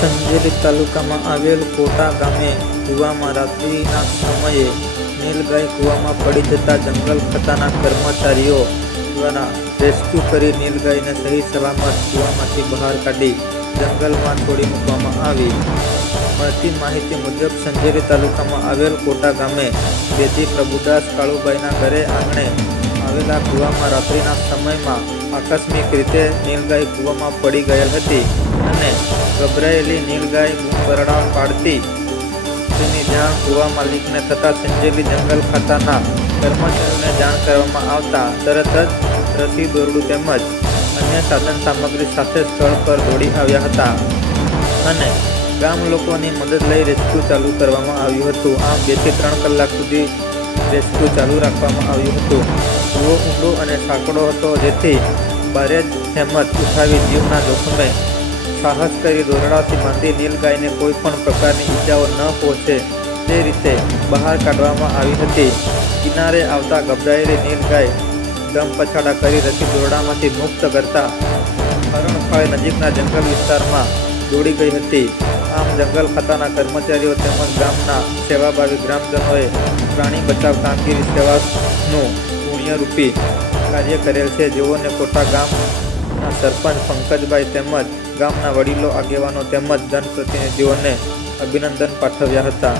સંજેલી તાલુકામાં આવેલ કોટા ગામે કૂવામાં રાત્રિના સમયે નીલગાય કૂવામાં પડી જતા જંગલ ખાતાના કર્મચારીઓ દ્વારા રેસ્ક્યુ કરી નીલગાયને સહી સલામત કૂવામાંથી બહાર કાઢી જંગલમાં છોડી મૂકવામાં આવી. મળતી માહિતી મુજબ સંજેલી તાલુકામાં આવેલ કોટા ગામે બેથી પ્રભુદાસ કાળુભાઈના ઘરે આંગણે આવેલા કૂવામાં રાત્રિના સમયમાં આકસ્મિક રીતે નીલગાય કૂવામાં પડી ગયેલ હતી અને ગભરાયેલી નીલગાય બૂમબરડા પાડતી તેની જાણ કૂવા માલિકને થતાં સંજેલી જંગલ ખાતાના કર્મચારીઓને જાણ કરવામાં આવતા તરત જ રસી દોરડું તેમજ અન્ય સાધન સામગ્રી સાથે સ્થળ પર દોડી આવ્યા હતા. અને ગામ લોકોની મદદ લઈ રેસ્ક્યુ ચાલુ કરવામાં આવ્યું હતું. આમ બેથી ત્રણ કલાક સુધી રેસ્ક્યુ ચાલુ રાખવામાં આવ્યું હતું. કૂવો ઊંડો અને સાંકડો હતો, જેથી ભારે હેમત ઉઠાવી જીવના જોખમે સાહસ કરી દોરડાથી બાંધી નીલગાયને કોઈ પણ પ્રકારની ઈજાઓ ન પહોંચે તે રીતે બહાર કાઢવામાં આવી હતી. કિનારે આવતા ગભરાયેલી નીલગાય દમ પછાડા કરી રસી દોરડામાંથી મુક્ત કરતા હરણફાળ નજીકના જંગલ વિસ્તારમાં દોડી ગઈ હતી. આમ જંગલ ખાતાના કર્મચારીઓ તેમજ ગામના સેવાભાવી ગ્રામજનોએ પ્રાણી બચાવ કામગીરી સેવાનું પુણ્યરૂપી કાર્ય કરેલ છે. જેઓને કોટા ગામના સરપંચ પંકજભાઈ તેમજ ગામના વડીલો, આગેવાનો તેમજ જનપ્રતિનિધિઓને અભિનંદન પાઠવ્યા હતા.